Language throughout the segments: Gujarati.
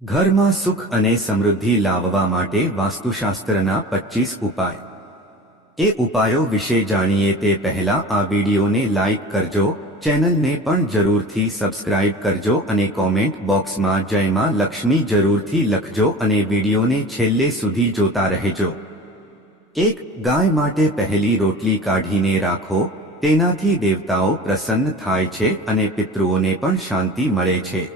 ઘરમાં સુખ અને સમૃદ્ધિ લાવવા માટે વાસ્તુશાસ્ત્રના 25 ઉપાય। એ ઉપાયો વિશે જાણીએ તે પહેલા આ વિડીયોને લાઈક કરજો, ચેનલને પણ જરૂરથી સબસ્ક્રાઇબ કરજો અને કોમેન્ટ બોક્સમાં જય માં લક્ષ્મી જરૂરથી લખજો અને વિડીયોને છેલ્લે સુધી જોતા રહેજો। એક ગાય માટે પહેલી રોટલી કાઢીને રાખો, તેનાથી દેવતાઓ પ્રસન્ન થાય છે અને પિતૃઓને પણ શાંતિ મળે છે।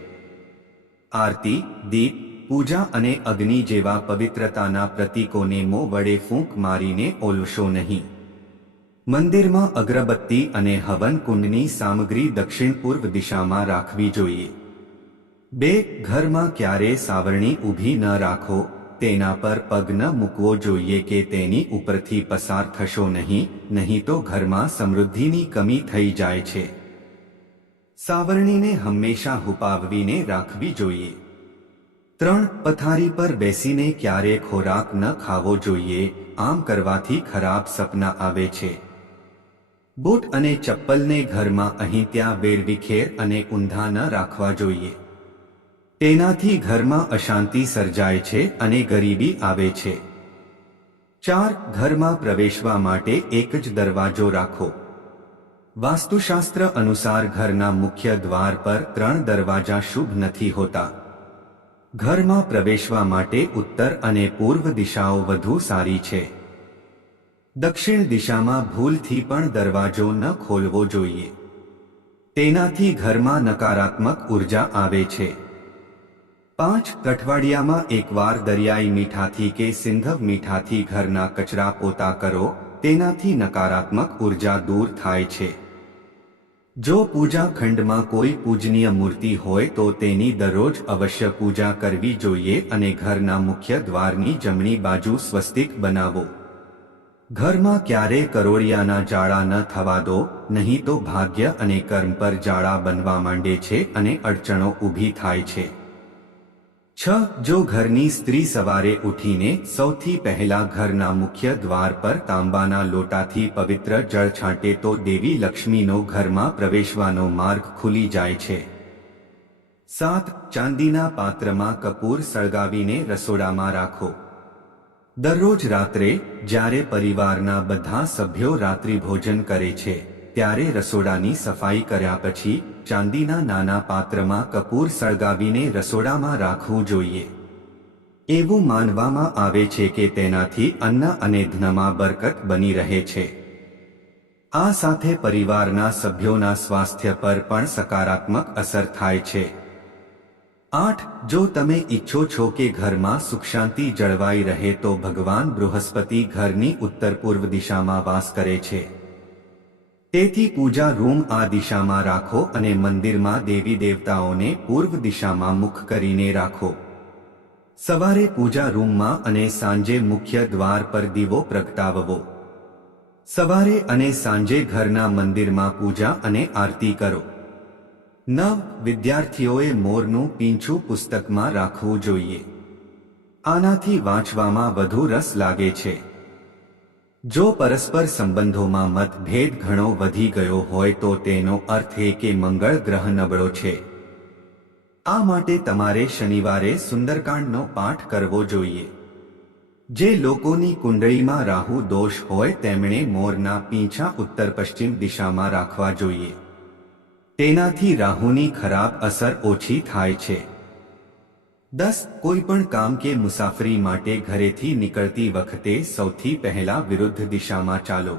આરતી, દીપ, પૂજા અને અગ્નિ જેવા પવિત્રતાના પ્રતીકોને મોં વડે ફૂંક મારીને ઓલવશો નહીં। મંદિરમાં અગરબત્તી અને હવન કુંડની સામગ્રી દક્ષિણ પૂર્વ દિશામાં રાખવી જોઈએ। 2 ઘરમાં ક્યારેય સાવરણી ઊભી ન રાખો, તેના પર પગ ન મૂકવો જોઈએ કે તેની ઉપરથી પસાર થશો નહીં તો ઘરમાં સમૃદ્ધિની કમી થઈ જાય છે। સાવરણીને હંમેશા હુપાવીને રાખવી જોઈએ। 3 પથારી પર બેસીને ક્યારે ખોરાક ન ખાવો જોઈએ, આમ કરવાથી ખરાબ સપના આવે છે। બૂટ અને ચપ્પલને ઘરમાં અહીં ત્યાં વેરવિખેર અને ઊંધા ન રાખવા જોઈએ, તેનાથી ઘરમાં અશાંતિ સર્જાય છે અને ગરીબી આવે છે। 4 ઘરમાં પ્રવેશવા માટે એક જ દરવાજો રાખો। વાસ્તુશાસ્ત્ર અનુસાર ઘરના મુખ્ય દ્વાર પર 3 દરવાજા શુભ નથી હોતા। ઘરમાં પ્રવેશવા માટે ઉત્તર અને પૂર્વ દિશાઓ વધુ સારી છે। દક્ષિણ દિશામાં ભૂલથી પણ દરવાજો ન ખોલવો જોઈએ, તેનાથી ઘરમાં નકારાત્મક ઉર્જા આવે છે। 5 અઠવાડિયામાં એકવાર દરિયાઈ મીઠાથી કે સિંધવ મીઠાથી ઘરના કચરા પોતા કરો, તેનાથી નકારાત્મક ઉર્જા દૂર થાય છે। જો પૂજા ખંડમાં કોઈ પૂજનીય મૂર્તિ હોય તો તેની દરરોજ અવશ્ય પૂજા કરવી જોઈએ અને ઘરના મુખ્ય દ્વારની જમણી બાજુ સ્વસ્તિક બનાવો। ઘરમાં ક્યારેય કરોળિયાના જાળા ન થવા દો, નહીં તો ભાગ્ય અને કર્મ પર જાળા બનવા માંડે છે અને અડચણો ઊભી થાય છે। 6 જો ઘરની સ્ત્રી સવારે ઉઠીને સૌથી પહેલા ઘરના મુખ્ય દ્વાર પર તાંબાના લોટાથી પવિત્ર જળ છાંટે તો દેવી લક્ષ્મીનો ઘરમાં પ્રવેશવાનો માર્ગ ખુલી જાય છે। 7 ચાંદીના પાત્રમાં કપૂર સળગાવીને રસોડામાં રાખો। દરરોજ રાત્રે જ્યારે પરિવારના બધા સભ્યો રાત્રિ ભોજન કરે છે, ત્યારે રસોડાની સફાઈ કર્યા પછી ચાંદીના નાના પાત્રમાં કપૂર સળગાવીને રસોડામાં રાખવું જોઈએ। એવું માનવામાં આવે છે કે તેનાથી અન્ન અને ધનમાં બરકત બની રહે છે। આ સાથે પરિવારના સભ્યોના સ્વાસ્થ્ય પર પણ સકારાત્મક અસર થાય છે। 8 જો તમે ઈચ્છો છો કે ઘરમાં સુખ શાંતિ જળવાઈ રહે તો ભગવાન બૃહસ્પતિ ઘરની ઉત્તર પૂર્વ દિશામાં વાસ કરે છે, તેથી પૂજા રૂમ આ દિશામાં રાખો અને મંદિરમાં દેવી દેવતાઓને પૂર્વ દિશામાં મુખ કરીને રાખો। સવારે પૂજા રૂમમાં અને સાંજે મુખ્ય દ્વાર પર દીવો પ્રગટાવવો। સવારે અને સાંજે ઘરના મંદિરમાં પૂજા અને આરતી કરો। 9 વિદ્યાર્થીઓએ મોરનું પીંછું પુસ્તકમાં રાખવું જોઈએ, આનાથી વાંચવામાં વધુ રસ લાગે છે। જો પરસ્પર સંબંધોમાં મતભેદ ઘણો વધી ગયો હોય તો તેનો અર્થ એ કે મંગળ ગ્રહ નબળો છે। આ માટે તમારે શનિવારે સુંદરકાંડનો પાઠ કરવો જોઈએ। જે લોકોની કુંડળીમાં રાહુ દોષ હોય તેમણે મોરના પીંછા ઉત્તર પશ્ચિમ દિશામાં રાખવા જોઈએ, તેનાથી રાહુની ખરાબ અસર ઓછી થાય છે। 10 કોઈ પણ કામ કે મુસાફરી માટે ઘરેથી નીકળતી વખતે સૌથી પહેલા વિરુદ્ધ દિશામાં ચાલો,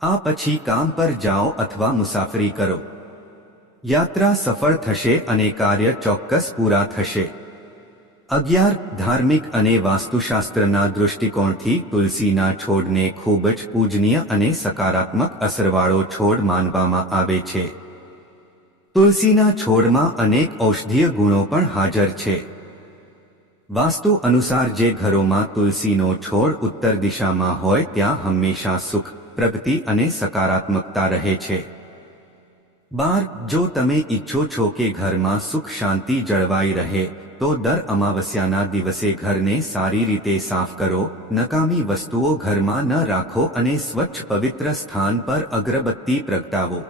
આ પછી કામ પર જાઓ અથવા મુસાફરી કરો। યાત્રા સફળ થશે અને કાર્ય ચોક્કસ પૂરા થશે। 11 ધાર્મિક અને વાસ્તુશાસ્ત્રના દૃષ્ટિકોણથી તુલસીના છોડને ખૂબ જ પૂજનીય અને સકારાત્મક અસરવાળો છોડ માનવામાં આવે છે। તુલસીના છોડમાં અનેક ઔષધીય ગુણો પણ હાજર છે। વાસ્તુ અનુસાર જે ઘરોમાં તુલસીનો છોડ ઉત્તર દિશામાં હોય ત્યાં હંમેશા સુખ, પ્રગતિ અને સકારાત્મકતા રહે છે। 12 જો તમે ઈચ્છો છો કે ઘરમાં સુખ શાંતિ જળવાઈ રહે તો દર અમાવસ્યાના દિવસે ઘરને સારી રીતે સાફ કરો, નકામી વસ્તુઓ ઘરમાં ન રાખો અને સ્વચ્છ પવિત્ર સ્થાન પર અગરબત્તી પ્રગટાવો।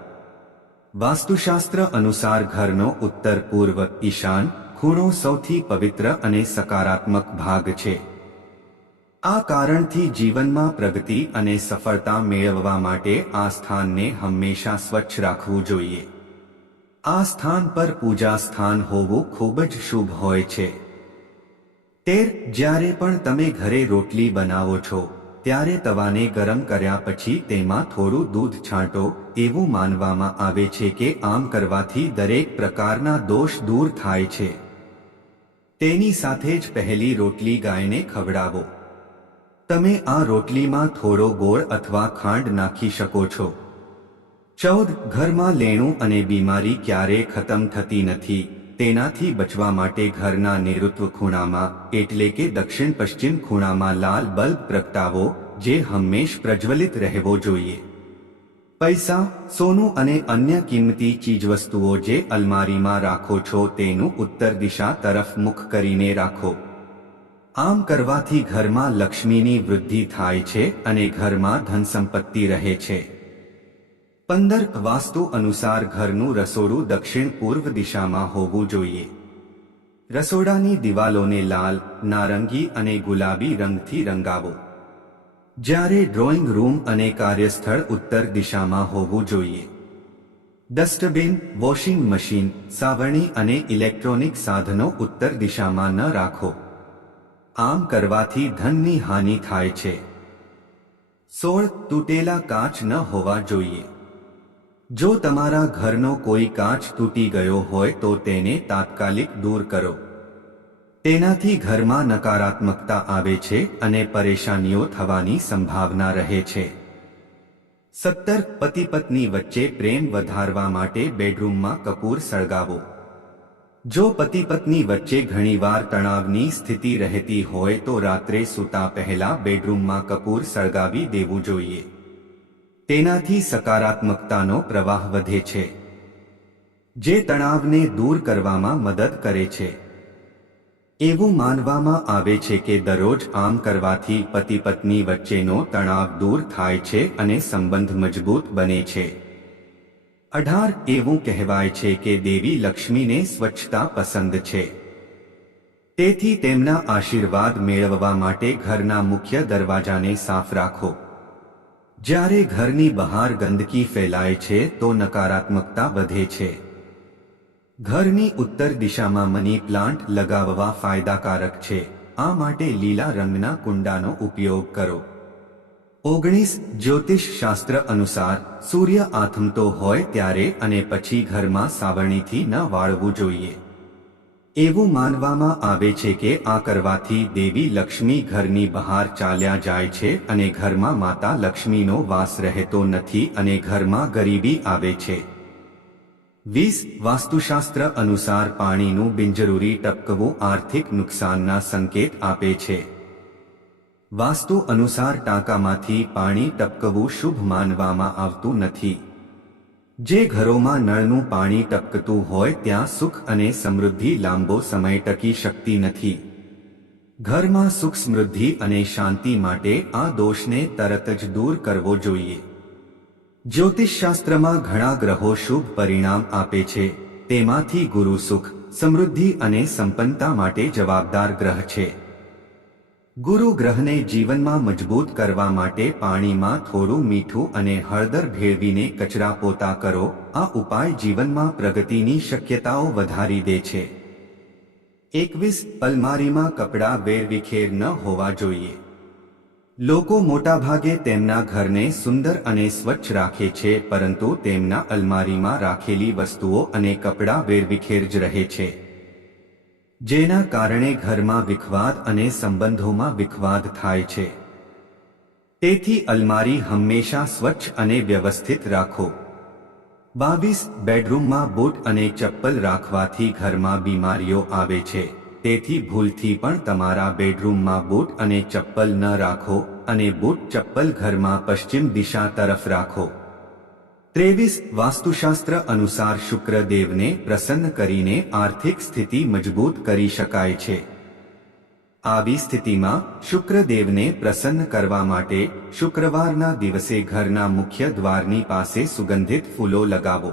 વાસ્તુશાસ્ત્ર અનુસાર ઘરનો ઉત્તર પૂર્વ, ઈશાન, ખૂણો સૌથી પવિત્ર અને સકારાત્મક ભાગ છે. આ કારણથી જીવનમાં પ્રગતિ અને સફળતા મેળવવા માટે આ સ્થાનને હંમેશા સ્વચ્છ રાખવું જોઈએ. આ સ્થાન પર પૂજા સ્થાન હોવું ખૂબ જ શુભ હોય છે. 13. જ્યારે પણ તમે ઘરે રોટલી બનાવો છો ત્યારે તવાને ગરમ કર્યા પછી તેમાં થોડું દૂધ છાંટો. એવું માનવામાં આવે છે કે આમ કરવાથી દરેક પ્રકારના દોષ દૂર થાય છે. તેની સાથે જ પહેલી રોટલી ગાયને ખવડાવો. તમે આ રોટલીમાં થોડો ગોળ અથવા ખાંડ નાખી શકો છો. 14. ઘરમાં લેણું અને બીમારી ક્યારેય ખતમ થતી નથી. તેનાથી બચવા માટે ઘરના નૈઋત્ય ખૂણામાં એટલે કે દક્ષિણ પશ્ચિમ ખૂણામાં લાલ બલ્બ પ્રગટાવો, જે હંમેશ પ્રજ્વલિત રહેવો જોઈએ. પૈસા, સોનું અને અન્ય કિંમતી ચીજવસ્તુઓ જે અલમારીમાં રાખો છો તેનું ઉત્તર દિશા તરફ મુખ કરીને રાખો. આમ કરવાથી ઘરમાં લક્ષ્મીની વૃદ્ધિ થાય છે અને ઘરમાં ધનસંપત્તિ રહે છે. 15. વાસ્તુ અનુસાર ઘરનું રસોડું દક્ષિણ પૂર્વ દિશામાં હોવું જોઈએ. રસોડાની દિવાલોને લાલ, નારંગી અને ગુલાબી રંગથી રંગાવો. જ્યારે ડ્રોઈંગ રૂમ અને કાર્યસ્થળ ઉત્તર દિશામાં હોવું જોઈએ. ડસ્ટબિન, વોશિંગ મશીન, સાવરણી અને ઇલેક્ટ્રોનિક સાધનો ઉત્તર દિશામાં ન રાખો. આમ કરવાથી ધનની હાનિ થાય છે. 16. તૂટેલા કાચ ન હોવા જોઈએ. જો તમારા ઘરનો કોઈ કાચ તૂટી ગયો હોય તો તેને તાત્કાલિક દૂર કરો. તેનાથી ઘરમાં નકારાત્મકતા આવે છે અને પરેશાનીઓ થવાની સંભાવના રહે છે. 17. પતિ પત્ની વચ્ચે પ્રેમ વધારવા માટે બેડરૂમમાં કપૂર સળગાવો. જો પતિ પત્ની વચ્ચે ઘણીવાર તણાવની સ્થિતિ રહેતી હોય તો રાત્રે સૂતા પહેલા બેડરૂમમાં કપૂર સળગાવી દેવું જોઈએ. તેનાથી સકારાત્મકતાનો પ્રવાહ વધે છે, જે તણાવને દૂર કરવામાં મદદ કરે છે. એવું માનવામાં આવે છે કે દરરોજ આમ કરવાથી પતિ પત્ની વચ્ચેનો તણાવ દૂર થાય છે અને સંબંધ મજબૂત બને છે. 18. એવું કહેવાય છે કે દેવી લક્ષ્મીને સ્વચ્છતા પસંદ છે. તેથી તેમના આશીર્વાદ મેળવવા માટે ઘરના મુખ્ય દરવાજાને સાફ રાખો. જ્યારે ઘરની બહાર ગંદકી ફેલાય છે તો નકારાત્મકતા વધે છે. ઘરની ઉત્તર દિશામાં મની પ્લાન્ટ લગાવવા ફાયદાકારક છે. આ માટે લીલા રંગના કુંડાનો ઉપયોગ કરો. 19. જ્યોતિષ શાસ્ત્ર અનુસાર સૂર્ય આથમતો હોય ત્યારે અને પછી ઘરમાં સાવરણીથી ન વાળવું જોઈએ. એવું માનવામાં આવે છે કે આ કરવાથી દેવી લક્ષ્મી ઘરની બહાર ચાલ્યા જાય છે અને ઘરમાં માતા લક્ષ્મીનો વાસ રહેતો નથી અને ઘરમાં ગરીબી આવે છે. 20. વાસ્તુશાસ્ત્ર અનુસાર પાણીનું બિનજરૂરી ટપકવું આર્થિક નુકસાનના સંકેત આપે છે. વાસ્તુ અનુસાર ટાંકામાંથી પાણી ટપકવું શુભ માનવામાં આવતું નથી. જે ઘરોમાં નળનું પાણી ટપકતું હોય ત્યાં સુખ અને સમૃદ્ધિ લાંબો સમય ટકી શકતી નથી. ઘરમાં સુખ સમૃદ્ધિ અને શાંતિ માટે આ દોષને તરત જ દૂર કરવો જોઈએ. જ્યોતિષશાસ્ત્રમાં ઘણા ગ્રહો શુભ પરિણામ આપે છે. તેમાંથી ગુરુ સુખ, સમૃદ્ધિ અને સંપન્નતા માટે જવાબદાર ગ્રહ છે. ગુરુ ગ્રહને જીવનમાં મજબૂત કરવા માટે પાણીમાં થોડું મીઠું અને હળદર ભેળવીને કચરા પોતા કરો. આ ઉપાય જીવનમાં પ્રગતિની શક્યતાઓ વધારી દે છે. 21. અલમારીમાં કપડાં વેરવિખેર ન હોવા જોઈએ. લોકો મોટાભાગે તેમના ઘરને સુંદર અને સ્વચ્છ રાખે છે, પરંતુ તેમના અલમારીમાં રાખેલી વસ્તુઓ અને કપડાં વેરવિખેર જ રહે છે, જેના કારણે ઘરમાં વિખવાદ અને સંબંધોમાં વિખવાદ થાય છે. તેથી અલમારી હંમેશા સ્વચ્છ અને વ્યવસ્થિત રાખો. 22. બેડરૂમમાં બૂટ અને ચપ્પલ રાખવાથી ઘરમાં બીમારીઓ આવે છે. તેથી ભૂલથી પણ તમારા બેડરૂમમાં બૂટ અને ચપ્પલ ન રાખો અને બૂટ ચપ્પલ ઘરમાં પશ્ચિમ દિશા તરફ રાખો. 23. વાસ્તુશાસ્ત્ર અનુસાર શુક્રદેવને પ્રસન્ન કરીને આર્થિક સ્થિતિ મજબૂત કરી શકાય છે. આવી સ્થિતિમાં શુક્રદેવને પ્રસન્ન કરવા માટે શુક્રવારના દિવસે ઘરના મુખ્ય દ્વારની પાસે સુગંધિત ફૂલો લગાવો.